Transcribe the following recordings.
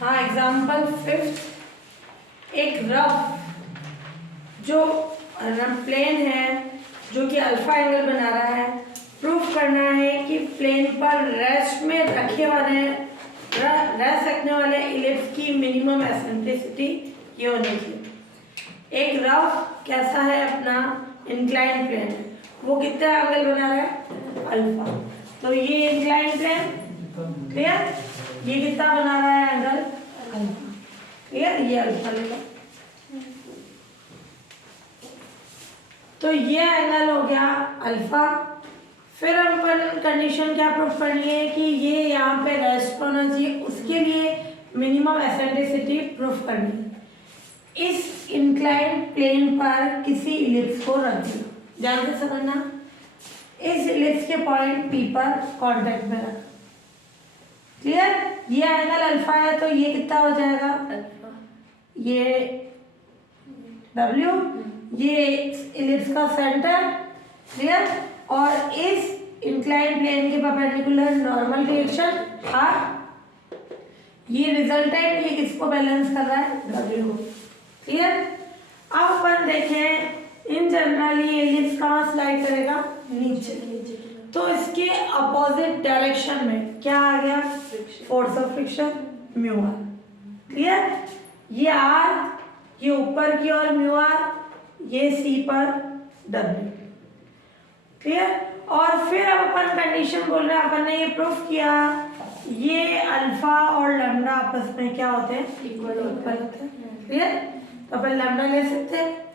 हाँ, एग्जाम्पल 5, एक रफ जो प्लेन है जो कि अल्फा एंगल बना रहा है, प्रूफ करना है कि प्लेन पर रेस्ट में रह सकने वाले इलिप्स की मिनिमम एसेंट्रिसिटी ये होनी चाहिए। एक रफ कैसा है अपना इंक्लाइन प्लेन है, वो कितना एंगल बना रहा है अल्फा, तो ये इंक्लाइन प्लेन क्लियर, ये कितना बना रहा है एंगल अल्फा क्लियर, ये अल्फा ले लो, तो ये एंगल हो गया अल्फा। फिर अपन कंडीशन क्या प्रूफ करनी है कि ये यहाँ पे रेस्ट होना चाहिए, उसके लिए मिनिमम एसेंट्रिसिटी प्रूफ करनी है। इस इंक्लाइन प्लेन पर किसी इलिप्स को रख दिया, ध्यान से समझना, इस इलिप्स के पॉइंट P पर कांटेक्ट में रख, क्लियर, ये एंगल अल्फा है तो ये कितना हो जाएगा अल्फा, ये W, ये इलिप्स का सेंटर क्लियर, और इस इंक्लाइन प्लेन के परपेंडिकुलर नॉर्मल डायरेक्शन R, ये रिजल्टेंट, ये किसको बैलेंस कर रहा है W, क्लियर। अब अपन देखें इन जनरल ये इलिप्स कहाँ स्लाइड करेगा नीचे, तो इसके अपोजिट डायरेक्शन में क्या आ गया force of friction mu r, clear, ये R, ये ऊपर की ओर म्यू आर, ये C पर W, क्लियर। और फिर अब अपन कंडीशन बोल रहे हैं, अपन ने ये प्रूफ किया ये अल्फा और लैम्डा आपस में क्या होते हैं इक्वल होते हैं, क्लियर, तो अपन लैम्डा ले सकते हैं।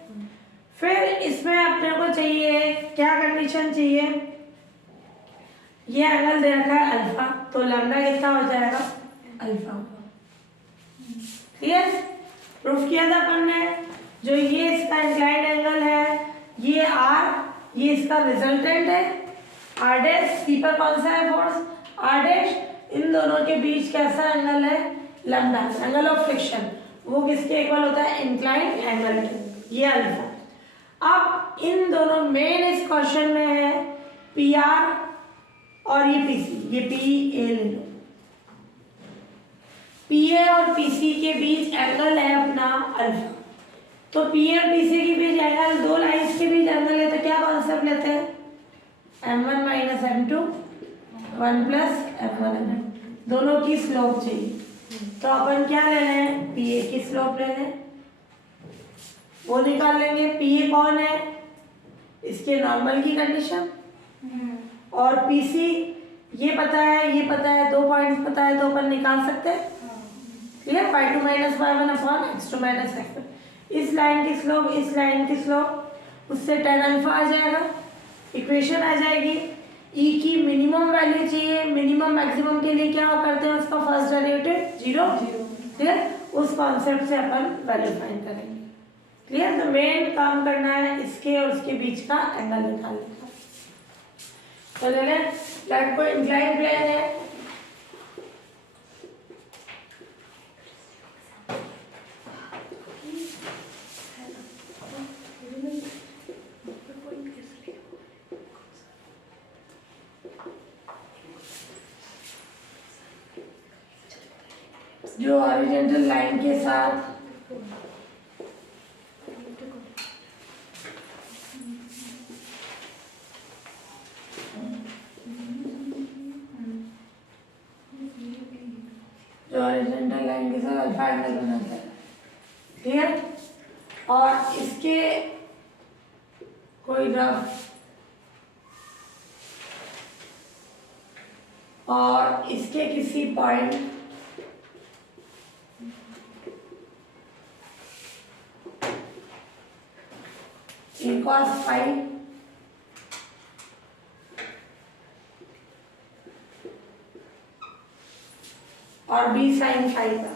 फिर इसमें अपने को चाहिए क्या कंडीशन चाहिए, ये एंगल दे रखा है अल्फा, तो लैम्डा कितना हो जाएगा अल्फा, क्लियर, प्रूफ किया था अपन ने, जो ये इसका इंक्लाइंड एंगल है ये R, ये इसका रिजल्टेंट है R डैश, C पर कौन सा है फोर्स R डैश, इन दोनों के बीच कैसा एंगल है लैम्डा, एंगल ऑफ फ्रिक्शन, वो किसके इक्वल होता है इंक्लाइंड एंगल के, ये अल्फा। अब इन दोनों मेन इस क्वेश्चन में है PR और ये PC, ये PA ले लो, PA और PC के बीच एंगल है अपना अल्फा, तो PA और PC के बीच एंगल, दो लाइंस के बीच एंगल है तो क्या कॉन्सेप्ट लेते हैं M1 minus M2 1 plus M1, दोनों की स्लोप चाहिए, तो अपन क्या ले लें PA की स्लोप ले लें, वो निकाल लेंगे, PA कौन है इसके नॉर्मल की कंडीशन, और PC ये पता है, दो पॉइंट्स पता है तो अपन निकाल सकते हैं, clear, y2 minus y1 upon x2 minus x1, इस लाइन की स्लोप इस लाइन की स्लोप, उससे tan अल्फा आ जाएगा, इक्वेशन आ जाएगी। E की मिनिमम वैल्यू चाहिए, मिनिमम मैक्सिमम के लिए क्या करते हैं उसका फर्स्ट डेरिवेटिव जीरो, क्लियर, उस कॉन्सेप्ट से अपन वैल्यू फाइंड करेंगे, क्लियर। तो मेन काम करना है इसके और उसके बीच का एंगल निकालने का, तो ले लें फ्लैट को इंक्लाइन प्लेन है, जो हॉरिजॉन्टल लाइन के साथ अल्फा एंगल बनाता है, क्लियर, और इसके कोई ग्राफ और इसके किसी पॉइंट cos फाई और B sin फाई का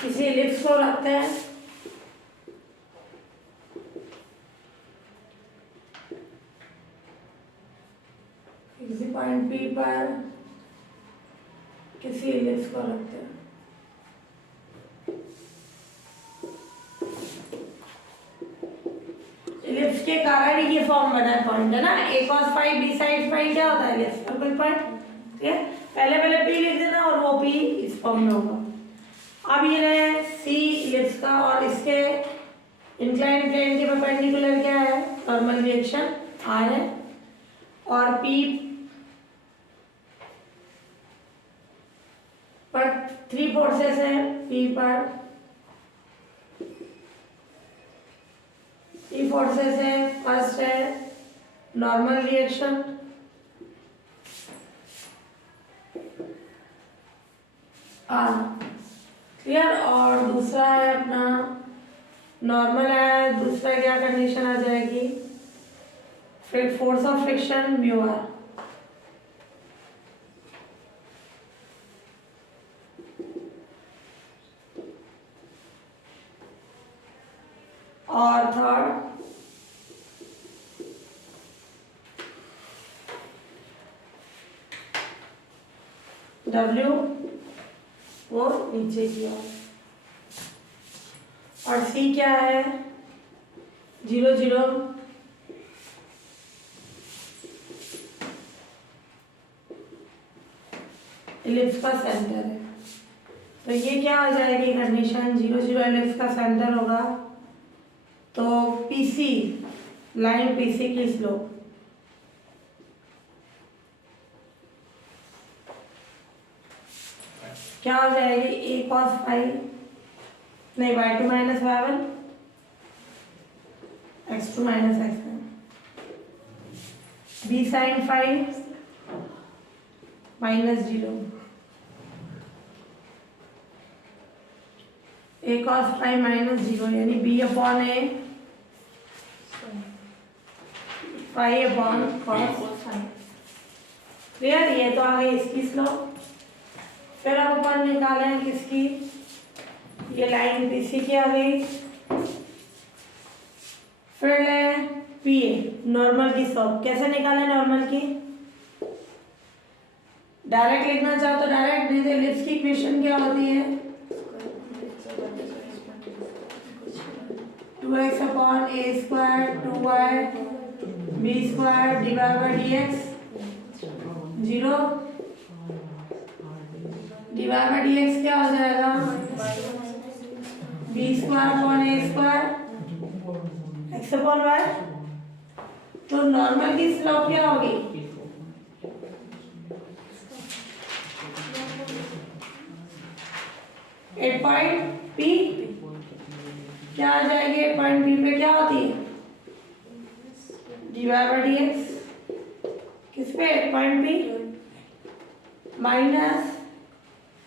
किसी इलिप्स को रखते हैं, किसी पॉइंट P पर किसी इलिप्स को रखते हैं, इलिप्स के कारण ये फॉर्म बना है पॉइंट, है ना, a cos phi B sin phi क्या होता है इलिप्स पर कोई पॉइंट, ठीक है। पहले पहले पी लिख देना और वो पी इस फॉर्म में होगा। अब ये रहे सी इलिप्स का और इसके इंक्लाइन प्लेन के परपेंडिकुलर क्या है, नॉर्मल रिएक्शन आर है, और पी पर 3 फोर्सेस हैं, पी पर 3 फोर्सेस हैं। फर्स्ट है नॉर्मल रिएक्शन, क्लियर, और दूसरा है अपना नॉर्मल है, दूसरा क्या कंडीशन आ जाएगी, फिर force of friction mu r. और थर्ड W वो नीचे की ओर, और C क्या है, 0 0 इलिप्स का सेंटर है। तो ये क्या हो जाएगी कंडीशन, 0 0 इलिप्स का सेंटर होगा, तो PC लाइन PC की स्लोप क्या हो जाएगी, a cos phi नहीं y2 minus y1 x2 minus x1, b sin phi minus 0, a cos phi minus 0 यानी b upon a phi upon cos phi। Clear, ये तो आ गई इसकी स्लोप। फिर अब अपन निकाले हैं किसकी, ये लाइन पीसी की आ गई, फिर ले पीए नॉर्मल की स्लोप। कैसे निकाले नॉर्मल की, डायरेक्ट लिखना चाहो तो डायरेक्ट, नहीं तो इलिप्स की इक्वेशन क्या होती है, 2x upon a square 2y b square divide by dx 0 divide by dx क्या हो जाएगा, b square upon a square x upon y। तो नॉर्मल की स्लोप क्या होगी, एट पॉइंट पी क्या आ जाएगी, एट पॉइंट पी पे क्या होती है, डिवाइड बाय dx किस पे, एट पॉइंट पी माइनस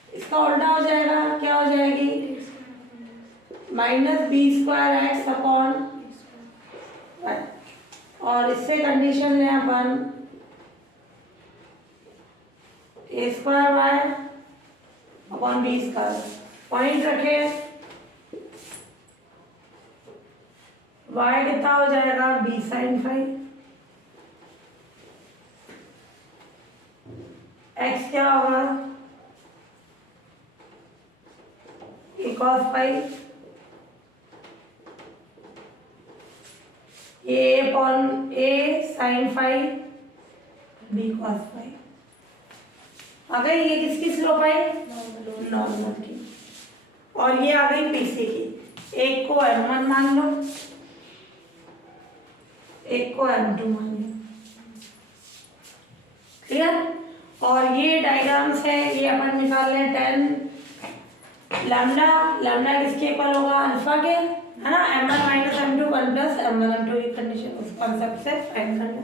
इसका उल्टा हो जाएगा, क्या हो जाएगी, minus B square X upon, और इससे कंडीशन लें अपन A square Y upon B square, point रखे y कितना हो जाएगा, b sin phi, x क्या होगा, a cos phi, a upon a sin phi b cos phi। आ गई, ये किसकी स्लोप आई, नॉर्मल की, और ये आ गई पीसी की। एक को m1 मान लो, एक को m2 मान लो, क्लियर। और ये डायग्राम्स है, ये अपन निकाल लें 10 लैम्डा, लैम्डा किसके इक्वल होगा, अल्फा के, है ना, m1 minus m2 1 plus m1 m2 की कंडीशन उस कॉन्सेप्ट से फाइंड कर लें।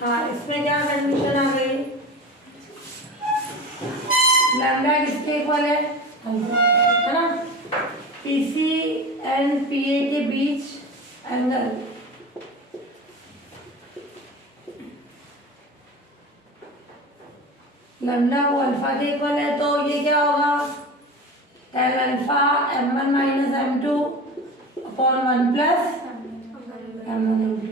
हाँ, इसमें क्या कंडीशन आ गई, लैम्डा किसके इक्वल है ना, पीसी एंड पीए के बीच एंगल लैम्डा वो अल्फा के इक्वल है, तो ये क्या होगा, tan alpha m1 minus m2 upon 1 plus m1 m2।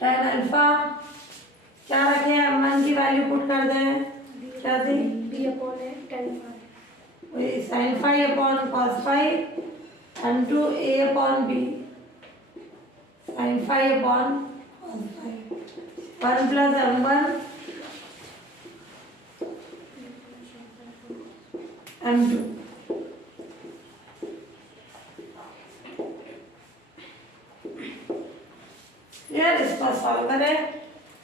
tan alpha क्या रखे, m1 की वैल्यू पुट कर दें, क्या थी, b अपॉन है tan phi, sin phi upon cos phi m2 a upon b sin phi upon cos phi 1 plus m1 m2। यार इसको सॉल्व करें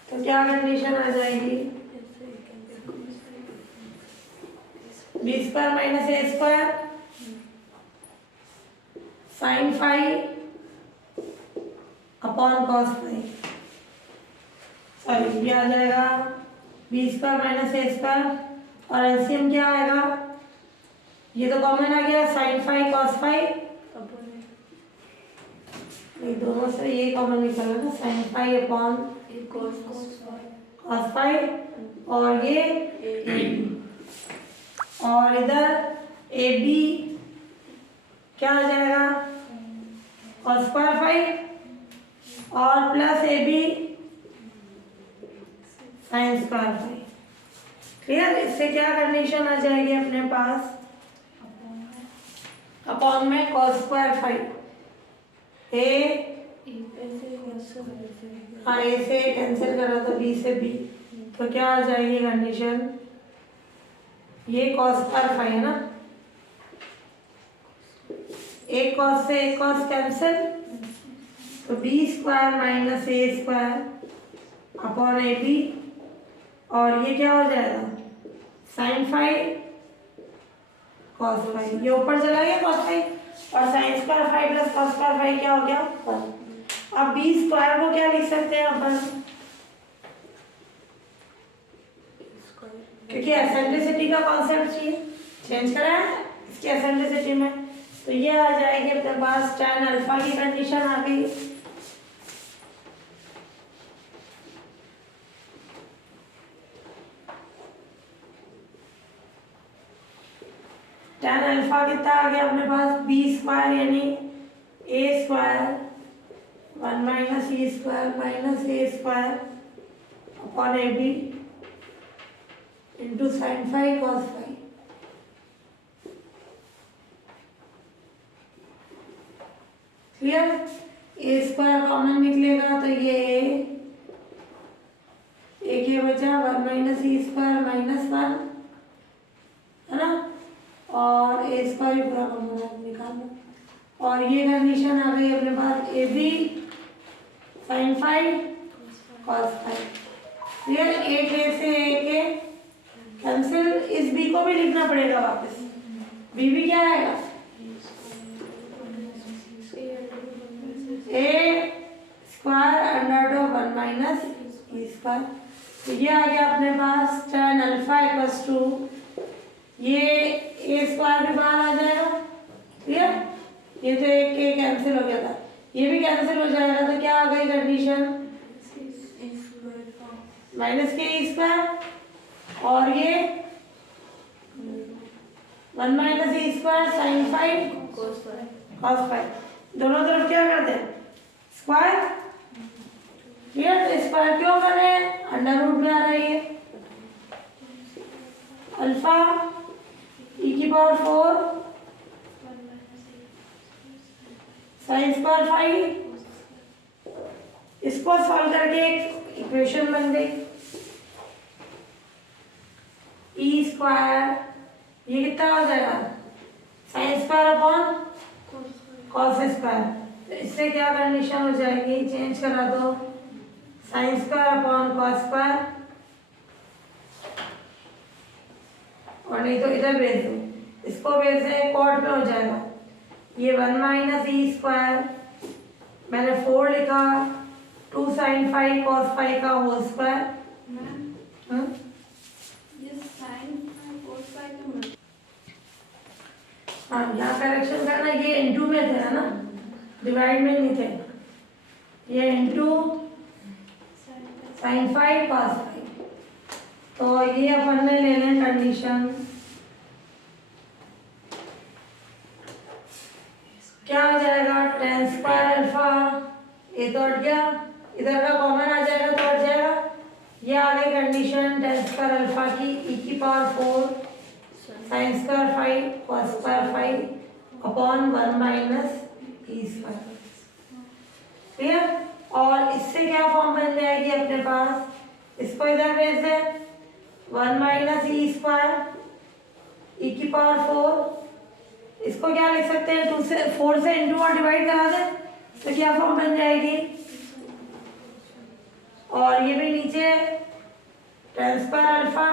तो क्या कंडीशन आ जाएगी, बी स्क्वायर माइनस ए square sine phi upon cos phi, sorry ये आ जाएगा बी स्क्वायर माइनस ए स्क्वायर और एलसीएम क्या आएगा, ये तो कॉमन आ गया साइन फाई कॉस फाई, ये दोनों से ये कॉमन निकल रहा ना sine phi upon cos phi और ये और इधर ए बी क्या आ जाएगा कॉस स्क्वायर फाई और plus a B sine square phi. Clear, इससे क्या कंडीशन आ जाएगी अपने पास, अपॉन में कॉस स्क्वायर फाई हाँ ए से कैंसिल करा तो बी से बी, तो क्या आ जाएगी कंडीशन, ये कॉस स्क्वायर फाई है ना, एक कॉस से एक कॉस कैंसिल तो बी स्क्वायर माइनस ए स्क्वायर अपॉन ए बी और ये क्या हो जाएगा साइन फाई कॉस फाई, ये ऊपर चला गया कॉस फाई और sine square phi plus cos square phi क्या हो गया 1। अब बी स्क्वायर को क्या लिख सकते हैं अपन, क्योंकि एसेंट्रिसिटी का कॉन्सेप्ट चाहिए, चेंज करा है इसकी एसेंट्रिसिटी में, तो ये आ जाएगी अपने पास tan अल्फा की कंडीशन आ गई। tan अल्फा कितना आ गया अपने पास बी स्क्वायर यानी A square 1 minus E square minus A square upon A B into sine phi cos phi. Clear, A square common निकलेगा तो ये एक ये बचा 1 माइनस ई स्क्वायर माइनस 1 है ना और ए स्क्वायर पूरा कॉमन निकालना और ये कंडीशन आ गई अपने पास A B sine phi cos phi. Clear, एक ए से एक ए कैंसिल, इस बी को भी लिखना पड़ेगा वापस, बी भी क्या आएगा ए square under root 1 minus E square, तो ये आ गया अपने पास tan अल्फा इक्वल्स टू ये ए स्क्वायर भी बाहर आ जाएगा। क्लियर, ये तो एक के कैंसिल हो गया था, ये भी कैंसिल हो जाएगा तो क्या आ गई कंडीशन माइनस के ई स्क्वायर और ये 1 minus E square sine phi cos phi, दोनों तरफ क्या करते हैं स्क्वायर। क्लियर, तो स्क्वायर क्यों कर रहे हैं, अंडर रूट में आ रही है अल्फा ई की पावर 4 साइन स्क्वायर फाई, इसको सॉल्व करके एक इक्वेशन बन गई ई स्क्वायर, ये कितना हो जाएगा sine square upon cos square, तो इससे क्या कंडीशन हो जाएगी, चेंज करा दो sine square upon cos square और नहीं तो इधर भेज दो, इसको भेज दें कॉट में हो जाएगा ये 1 माइनस ई स्क्वायर मैंने 4 लिखा 2 साइन फाई कॉस फाई का होल स्क्वायर। हाँ यहाँ करेक्शन करना, ये इनटू में थे ना, डिवाइड में नहीं थे, ये into sine phi cos phi, तो ये अपन ने ले लें कंडीशन क्या हो जाएगा tan स्क्वायर अल्फा, ये तो हट गया, इधर का कॉमन आ जाएगा तो हट जाएगा, ये आ गई कंडीशन tan स्क्वायर अल्फा की ई की power 4 sine square phi cos square phi upon 1 minus E square. Clear? और इससे क्या फॉर्म बन जाएगी अपने पास, इसको इधर भेज दे 1 माइनस ई स्क्वायर ई की पावर 4, इसको क्या लिख सकते हैं 2 से 4 से इंटू और डिवाइड करा दे तो क्या फॉर्म बन जाएगी, और ये भी नीचे tan square alpha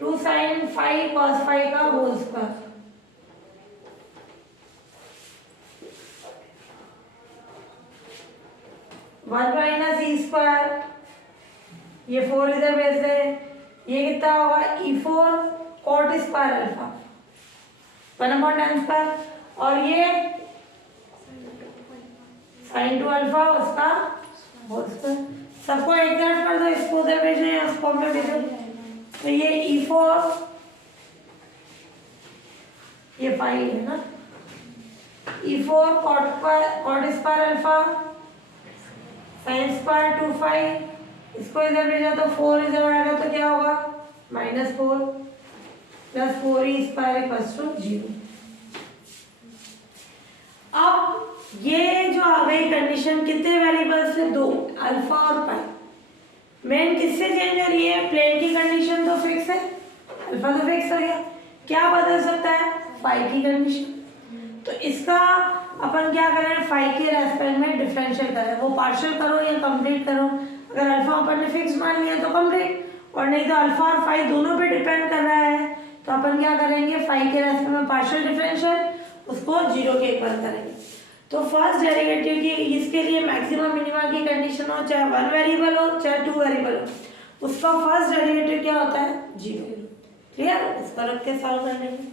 2 sin 5 cos 5 का whole square. One minus E square, ये 4 इधर भेज दे, ये कितना होगा e4 cot square alpha 1/tan square, और ये sin 2 अल्फा उसका होल स्क्वायर। सबको एक तरफ कर दो, इसको उधर भेजो या उसको में भेजो, तो ये e4 ये 5 है ना, e4 cot square alpha sin square 2 5, इसको इधर भेजा तो 4 इधर आएगा तो क्या होगा -4 plus 4e square equals to 0। अब ये जो आ गई कंडीशन कितने वेरिएबल्स से, 2 अल्फा और पाई। मेन किससे चेंज हो रही है, प्लेन की कंडीशन तो फिक्स है, अल्फा तो फिक्स हो गया, क्या बदल सकता है पाई की कंडीशन। तो इसका अपन क्या करें, फाई के रेस्पेक्ट में डिफरेंशियल करें, वो पार्शियल करो या कंप्लीट करो। अगर अल्फा अपन ने फिक्स मान लिया तो कंप्लीट, और नहीं तो अल्फा और फाई दोनों पे डिपेंड कर रहा है तो अपन क्या करेंगे, फाई के रेस्पेक्ट में पार्शियल डिफरेंशियल उसको 0 के इक्वल करेंगे। तो फर्स्ट डेरिवेटिव की इसके लिए मैक्सिमम मिनिमा की कंडीशन हो, चाहे 1 वेरिएबल हो चाहे 2 वेरिएबल हो, उसका फर्स्ट डेरिवेटिव क्या होता है 0। क्लियर? इसको रख के सॉल्व कर लेंगे।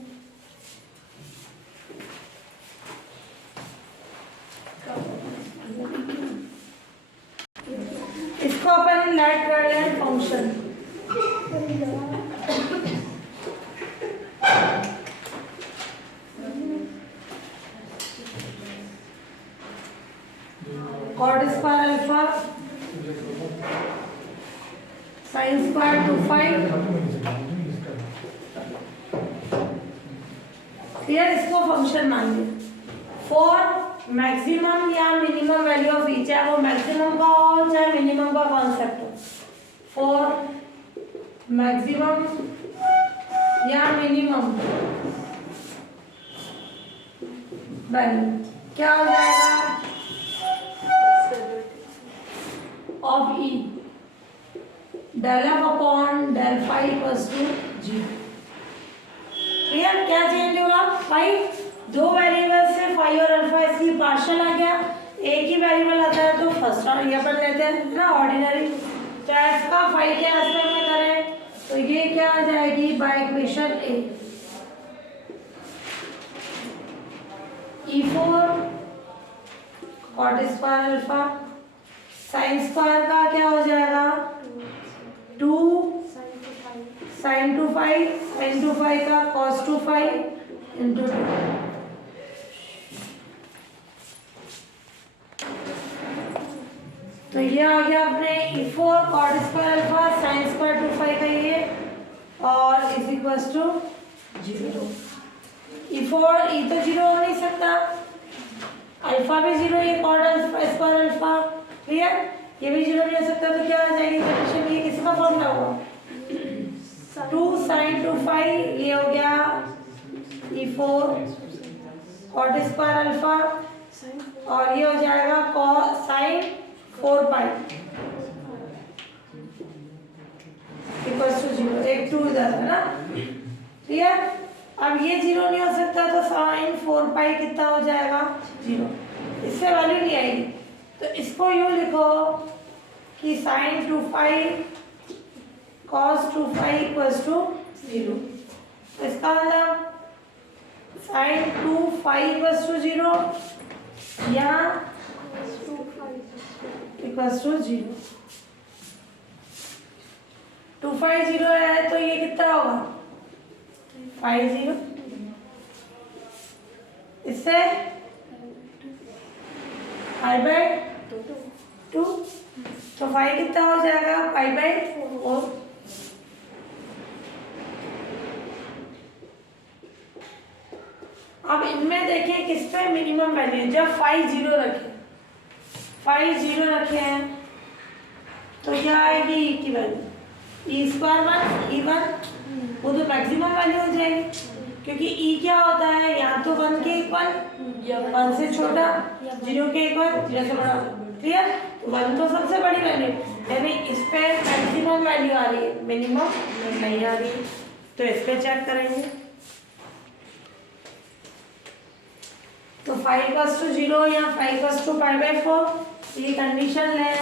इसको अपन लेट कर लें function, cot square alpha sin square 2 5। Clear? इसको फंक्शन मान लिया फॉर मैक्सिमम या मिनिमम वैल्यू ऑफ ई, चाहे वो मैक्सिमम का हो चाहे मिनिमम का कॉन्सेप्ट हो, फॉर मैक्सिमम या मिनिमम वैल्यू क्या हो जाएगा of e del f upon del phi equals to 0। Clear? क्या चेंज होगा, फाई 2 वेरिएबल से फाई और अल्फा इसकी पार्शियल आ गया, एक ही वेरिएबल आता है तो फर्स्ट ये अपन लेते हैं ना ऑर्डिनरी, चाहे इसका फाई के एस्पेक्ट में करें तो ये क्या आ जाएगी by equation A, e4 cot square alpha sin square का क्या हो जाएगा 2 sin 2 5 का cos 2 5 इंटू 2। तो ये आ गया अपने e4 cot square alpha sin square 2 5 का ये, और इज इक्वल्स टू 0। e4 ई तो 0 हो नहीं सकता, अल्फा भी 0, ये cot स्क्वायर अल्फा। क्लियर? ये भी 0 नहीं हो सकता, तो क्या आ जाएगी कंडीशन, ये किसका फॉर्मूला होगा 2 sin 2 5, ये हो गया e4 cot स्क्वायर अल्फा, और ये हो जाएगा cos sin 4 pi equals to 0, एक 2 इधर है ना। क्लियर? अब ये 0 नहीं हो सकता तो sin 4 पाई कितना हो जाएगा 0, इससे वैल्यू नहीं आएगी, तो इसको यूँ लिखो कि sin 2 pi cos 2 pi equals to 0। तो इसका मतलब sin 2 पाई इक्वल्स टू 0 या इक्वल्स टू 0। 2 5 0 है तो ये कितना होगा 5 0, इससे 5/2, तो 5 कितना हो जाएगा 5/4। अब इनमें देखें किस पे मिनिमम वैल्यू है। जब 5 0 रखे हैं तो क्या आएगी ई की वैल्यू ई स्क्वायर 1 ई 1 वो तो मैक्सिमम वैल्यू हो जाएगी, क्योंकि ई क्या होता है या तो 1 के इक्वल, 1 से छोटा, 0 के इक्वल, 0 से बड़ा। क्लियर? 1 तो सबसे बड़ी वैल्यू, यानी इस पे मैक्सिमम वैल्यू आ रही है, मिनिमम नहीं आ रही है, तो इस पे चेक करेंगे। तो 5 = 0 या 5 = π/4 ये कंडीशन लें।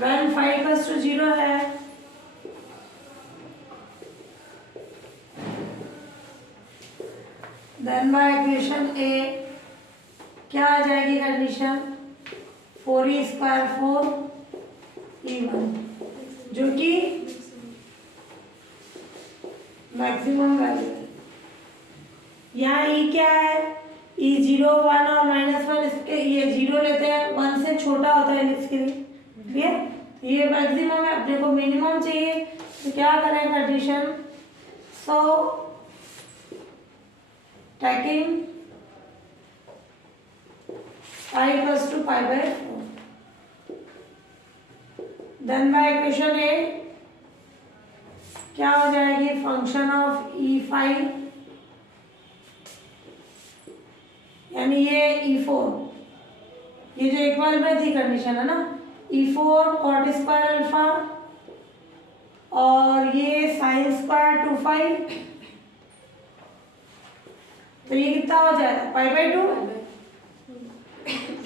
when 5 = 0 है then by equation A क्या आ जाएगी कंडीशन 4e² 4e1 जो कि मैक्सिमम वैल्यू है। यहाँ e क्या है e 0 1 और -1 इसके ये 0 लेते हैं, 1 से छोटा होता है इसके लिए, ठीक है। ये मैक्सिमम है, अपने को मिनिमम चाहिए तो क्या करें condition. So taking 5 = π/4 then by equation A क्या हो जाएगी फंक्शन ऑफ E5 यानी ये E4 ये जो इक्वल में थी कंडीशन है ना E4 cot² अल्फा और ये sin² 2π तो ये कितना हो जाएगा π/2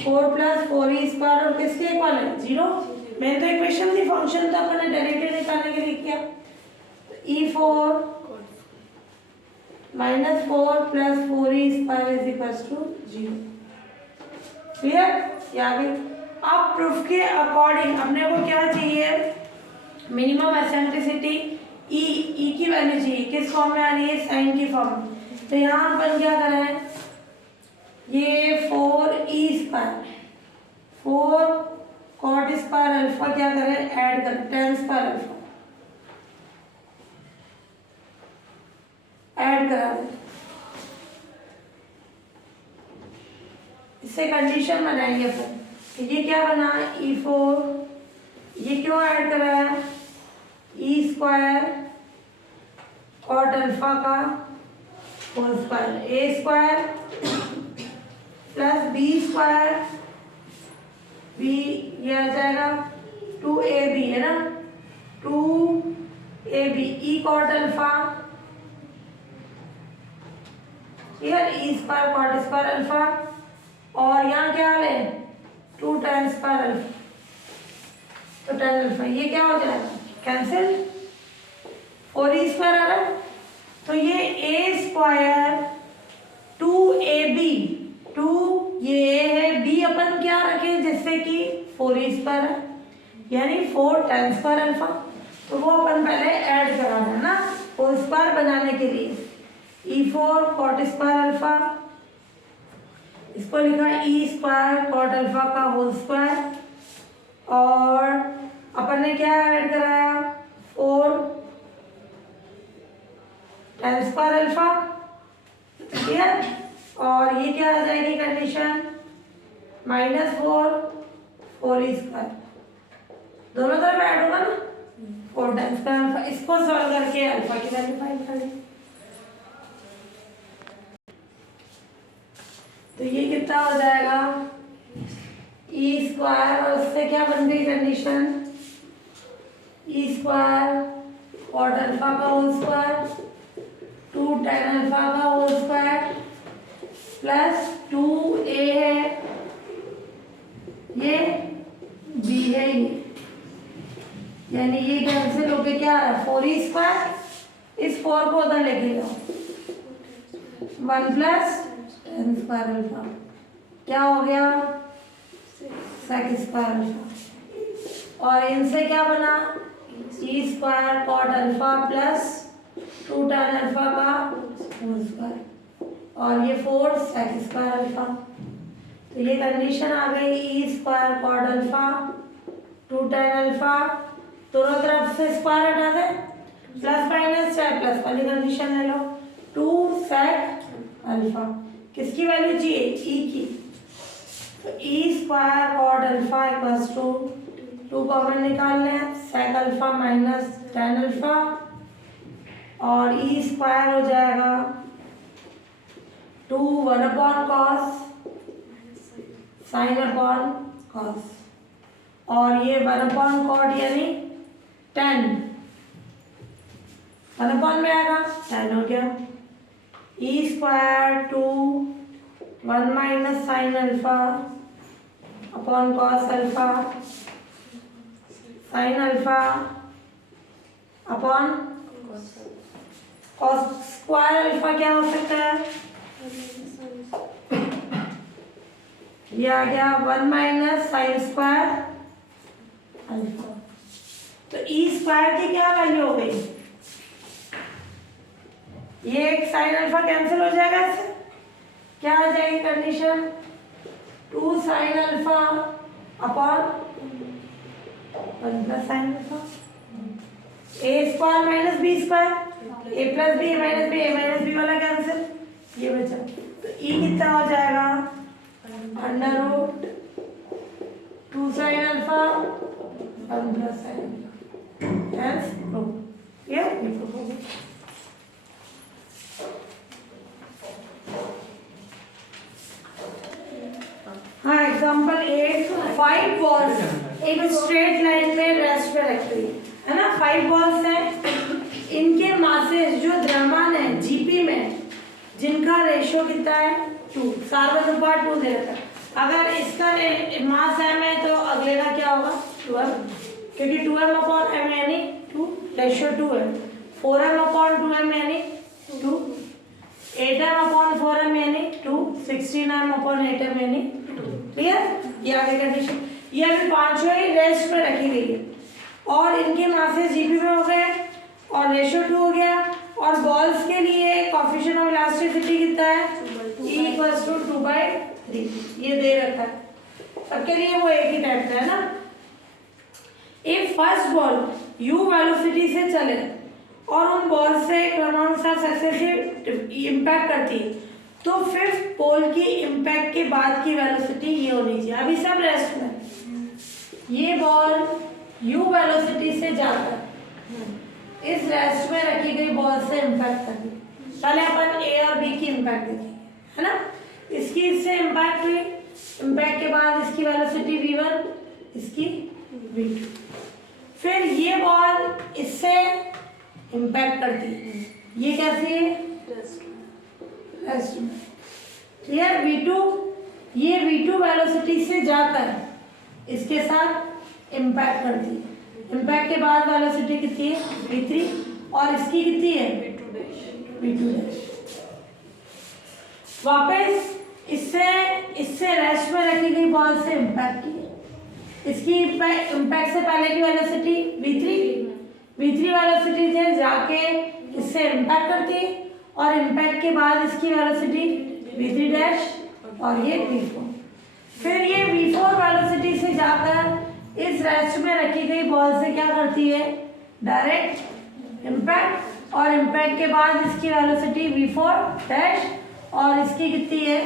4 + 4e² और किसके इक्वल है 0। मैंने तो इक्वेशन थी फंक्शन तो अपने डायरेक्टली निकालने के लिए किया। E4 -4 + 4e² = 0। क्लियर? या भी अब प्रूफ के अकॉर्डिंग अपने को क्या चाहिए मिनिमम एसेंट्रिसिटी ई की वैल्यू चाहिए, किस फॉर्म में आ रही है साइन की फॉर्म में। तो यहाँ अपन क्या करें ये 4e² 4 cot² अल्फा क्या करें ऐड करें tan² अल्फा ऐड करा दें, इससे कंडीशन बनाएंगे अपन। तो ये क्या बना E4 ये क्यों ऐड करा है e² cot अल्फा का whole square a² + b² b ये आ जाएगा 2ab है ना 2ab e cot alpha e² cot² alpha और यहाँ क्या ले 2 tan² अल्फा तो tan अल्फा ये क्या हो जाएगा कैंसिल 4e² आ रहा है तो ये a² 2ab 2 ये है b अपन क्या रखे जिससे कि 4e² है यानी 4 tan² अल्फा तो वो अपन पहले ऐड कराना है ना होल स्क्वायर बनाने के लिए E4 cot² अल्फा इसको लिखा e² cot अल्फा का होल स्क्वायर और अपन ने क्या ऐड कराया 4 tan² अल्फा ठीक है और ये क्या आ जाएगी कंडीशन -4 4e² दोनों तरफ ऐड होगा ना 4 tan² अल्फा इसको सॉल्व करके अल्फा की वैल्यू फाइंड करें तो ये कितना हो जाएगा e² और उससे क्या बन गई कंडीशन e² cot अल्फा का होल स्क्वायर 2 tan अल्फा का होल स्क्वायर प्लस 2a है ये b है ये यानी ये कैंसिल होके क्या है 4e² इस 4 को उधर लेके जाओ 1 + tan² अल्फा क्या हो गया sec² अल्फा और इनसे क्या बना e² cot alpha plus 2 tan alpha का होल स्क्वायर और ये 4 sec² अल्फा तो ये कंडीशन आ गई e² cot alpha 2 tan alpha दोनों तरफ से स्क्वायर हटा दे प्लस माइनस चाहे प्लस वाली कंडीशन ले लो 2 sec अल्फा। किसकी वैल्यू चाहिए? ई की। तो E square cot alpha equals to 2 common निकाल लें, sec alpha minus tan alpha और ई स्क्वायर हो जाएगा 2 1 upon cos sine upon cos और ये 1 अपॉन कॉट यानी 10 1 अपॉन में आएगा 10 हो गया। E square 2 1 minus sine alpha upon cos alpha sine alpha upon cos square alpha क्या हो सकता है? ये आ गया 1 माइनस साइन स्क्वायर अल्फा। तो ई स्क्वायर की क्या वैल्यू हो गई? ये एक साइन अल्फा कैंसिल हो जाएगा इससे, क्या आ जाएगी condition? 2 sine alpha upon 1 plus sine alpha A square minus B square, A plus B A minus B वाला कैंसिल, ये बचा। तो ई कितना हो जाएगा? Under root 2 sine alpha 1 plus sine alpha hence proof. ये प्रूफ हो गया। हाँ एग्जाम्पल 8 5 बॉल्स एक स्ट्रेट लाइन में रेस्ट पे रखी हुई है ना। 5 बॉल्स हैं, इनके मासेस जो द्रव्यमान है जीपी में जिनका रेशियो कितना है 2, सार्वत्रिक पार्ट 2 दे रखा है। अगर इसका मास m है तो अगले का क्या होगा 2m, क्योंकि 2m अपॉन m यानी 2 रेशियो 2 है। 4m अपॉन 2m यानी 2, 8m अपॉन 4m यानी 2, 16m अपॉन 8m यानी 2। क्लियर? ये आगे कंडीशन। ये अभी पांचों ही रेस्ट में रखी गई है और इनके मासेस जीपी में हो गए और रेशियो 2 हो गया। और बॉल्स के लिए कोएफिशिएंट ऑफ इलास्टिसिटी कितना है? E इक्वल्स टू 2/3 ये दे रखा है सबके लिए, वो एक ही टाइप का है ना। एक फर्स्ट बॉल u वेलोसिटी से चले और उन बॉल से क्रमानुसार सक्सेसिव इम्पैक्ट करती है तो फिफ्थ पोल की इम्पैक्ट के बाद की वेलोसिटी ये होनी चाहिए। अभी सब रेस्ट में, ये बॉल u वेलोसिटी से जाकर इस रेस्ट में रखी गई बॉल से इम्पैक्ट करती है। पहले अपन ए और बी की इम्पैक्ट देखेंगे, है ना। इसकी इससे इम्पैक्ट हुई, इम्पैक्ट के बाद इसकी वेलोसिटी v1, इसकी v2। फिर ये बॉल इससे इम्पैक्ट करती है, ये कैसी है? रेस्ट में। क्लियर? v2, ये v2 वेलोसिटी से जाकर इसके साथ इम्पैक्ट करती है। इम्पैक्ट के बाद वेलोसिटी कितनी है? v3 और इसकी कितनी है? v2 वापस इससे रेस्ट में रखी गई बॉल से इम्पैक्ट की, इसकी इम्पैक्ट से पहले की वेलोसिटी v3 वेलोसिटी से जाके इससे इम्पैक्ट करती और इम्पैक्ट के बाद इसकी वेलोसिटी v3 और ये v4। फिर ये v4 वेलोसिटी से जाकर इस रेस्ट में रखी गई बॉल से क्या करती है? डायरेक्ट इम्पैक्ट और इम्पैक्ट के बाद इसकी वेलोसिटी v4 और इसकी कितनी है?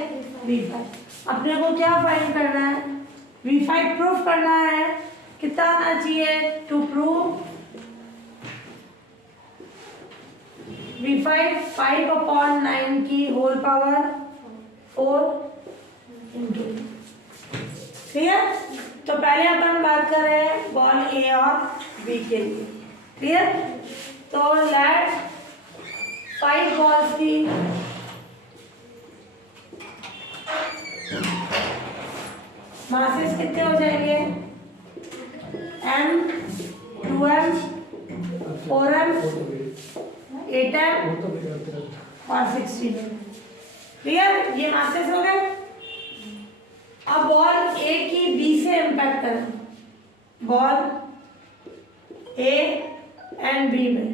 v5। अपने को क्या फाइंड करना है? v5 प्रूफ करना है। कितना आना चाहिए? टू प्रूव v5 5/9 की होल पावर 4 इंटू। क्लियर? तो पहले अपन बात कर रहे हैं बॉल ए और बी के लिए। क्लियर? तो लेट 5 बॉल्स की मासेस कितने हो जाएंगे? m 2m 4m 8m और 16। क्लियर? ये मासेस हो गए। अब बॉल ए की बी से इम्पैक्ट करें, बॉल ए एंड बी में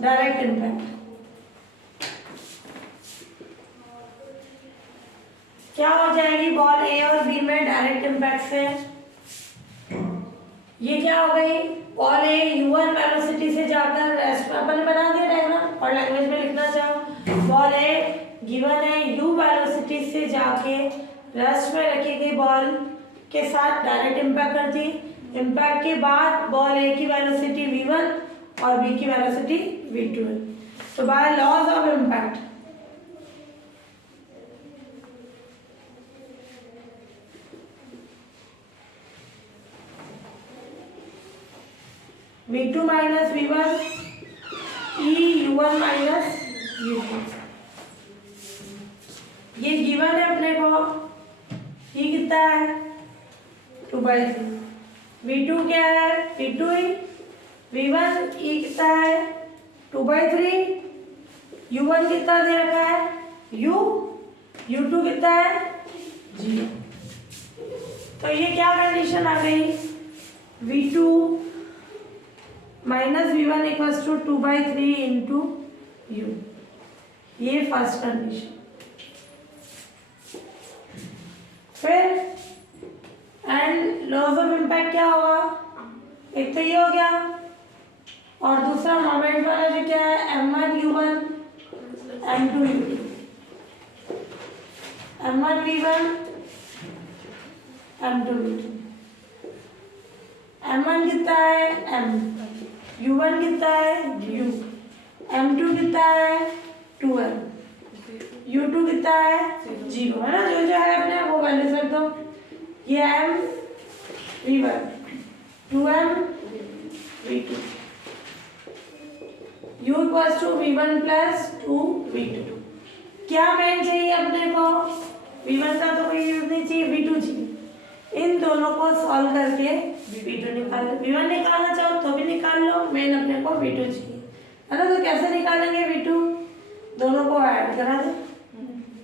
डायरेक्ट इम्पैक्ट। क्या हो जाएगी बॉल ए और बी में डायरेक्ट इम्पैक्ट से? ये क्या हो गई? बॉल ए u1 वेलोसिटी से जाकर रेस्ट में, अपन ने बना दिया डायग्राम और लैंग्वेज में लिखना चाहो, बॉल ए गिवन है, यू वेलोसिटी से जाके रेस्ट में रखी गई बॉल के साथ डायरेक्ट इम्पैक्ट करती, इम्पैक्ट के बाद बॉल ए की वेलोसिटी v1 और बी की वेलोसिटी v2 है। तो by laws of impact v2 minus v1 e u1 minus u2, ये गिवन है अपने को, ये कितना है 2/3, v2 क्या है v2 ही, v1 ई कितना है 2/3, u1 कितना दे रखा है u2 कितना है 0। तो ये क्या कंडीशन आ गई, v2 minus v1 equals to 2/3 into u, ये फर्स्ट कंडीशन। फिर एंड लॉस ऑफ इम्पैक्ट क्या होगा, एक तो ये हो गया और दूसरा मोमेंट वाला जो क्या है m1 u1 m2 u2, m1 v1 m2 v2, m1 कितना है m, u1 कितना है u, m2 कितना है 2m, u2 कितना है 0 है ना, जो है अपने वो वैल्यू रख दो, ये m v1 2m v2, u equals to v1 plus 2 v2। क्या मान चाहिए अपने को, v1 का तो कोई यूज नहीं चाहिए, v2 चाहिए। इन दोनों को सॉल्व करके v2 निकाल लो, v1 निकालना चाहो तो भी निकाल लो, मेन अपने को v2 चाहिए है ना। तो कैसे निकालेंगे v2, दोनों को ऐड करा दे,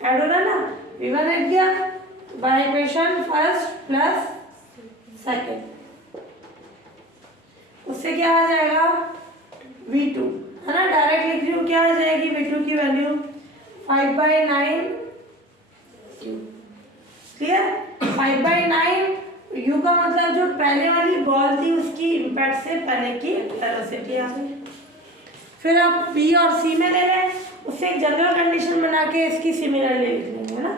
ऐड हो रहा ना, v1 ऐड किया by equation first plus second, उससे क्या आ जाएगा v2 है ना, डायरेक्ट लिख रही हूँ, क्या आ जाएगी v2 की वैल्यू 5/9 क्लियर, 5/9 u का मतलब जो पहले वाली बॉल थी उसकी इम्पैक्ट से पहले की वेलोसिटी आ गई। फिर आप b और c में ले लें, उससे एक जनरल कंडीशन बना के इसकी सिमिलरली लिख लेंगे है ना।